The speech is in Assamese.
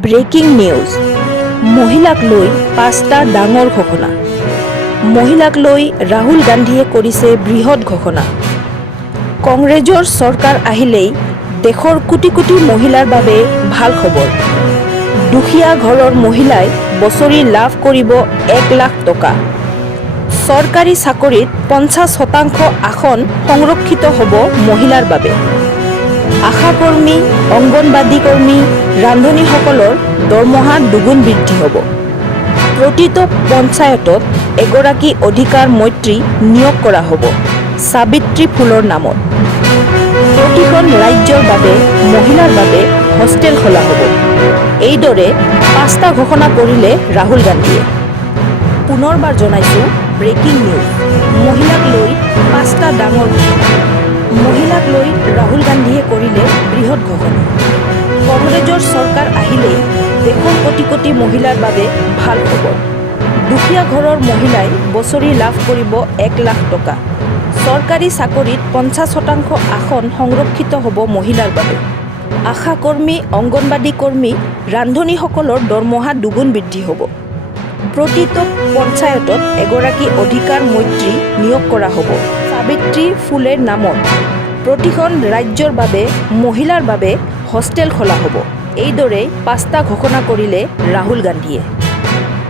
ব্ৰেকিং নিউজ মহিলাক লৈ ৫টা ডাঙৰ ঘোষণা। মহিলাক লৈ ৰাহুল গান্ধীয়ে কৰিছে বৃহৎ ঘোষণা। কংগ্ৰেছৰ চৰকাৰ আহিলেই দেশৰ কোটি কোটি মহিলাৰ বাবে ভাল খবৰ। দুখীয়া ঘৰৰ মহিলাই বছৰি লাভ কৰিব ১ লাখ টকা। চৰকাৰী চাকৰিত ৫০% আসন সংৰক্ষিত হ'ব মহিলাৰ বাবে। আশা কৰ্মী, অংগনবাদী কৰ্মী, ৰান্ধনীসকলৰ দৰমহা দুগুণ বৃদ্ধি হ'ব। প্ৰতিটো পঞ্চায়তত এগৰাকী অধিকাৰ মন্ত্ৰী নিয়োগ কৰা হ'ব সাবিত্ৰী ফুলৰ নামত। প্ৰতিখন ৰাজ্যৰ বাবে মহিলাৰ বাবে হোষ্টেল খোলা হ'ব। এইদৰে ৫টা ঘোষণা কৰিলে ৰাহুল গান্ধীয়ে। পুনৰবাৰ জনাইছোঁ ব্ৰেকিং নিউজ মহিলাক লৈ ৫টা ডাঙৰ ঘোষণা। মহিলাক লৈ ৰাহুল গান্ধীয়ে কৰিলে বৃহৎ ঘোষণা। কংগ্ৰেছৰ চৰকাৰ আহিলেই দেশৰ কোটি কোটি মহিলাৰ বাবে ভাল খবৰ। দুখীয়া ঘৰৰ মহিলাই বছৰি লাভ কৰিব ১ লাখ টকা। চৰকাৰী চাকৰিত ৫০% আসন সংৰক্ষিত হ'ব মহিলাৰ বাবে। আশা কৰ্মী, অংগনবাদী কৰ্মী, ৰান্ধনীসকলৰ দৰমহা দুগুণ বৃদ্ধি হ'ব। প্ৰতিটো পঞ্চায়তত এগৰাকী অধিকাৰ মন্ত্ৰী নিয়োগ কৰা হ'ব সাবিত্ৰী ফুলেৰ নামত। প্ৰতিখন ৰাজ্যৰ বাবে মহিলাৰ বাবে হোষ্টেল খোলা হ'ব। এইদৰে ৫টা ঘোষণা কৰিলে ৰাহুল গান্ধীয়ে।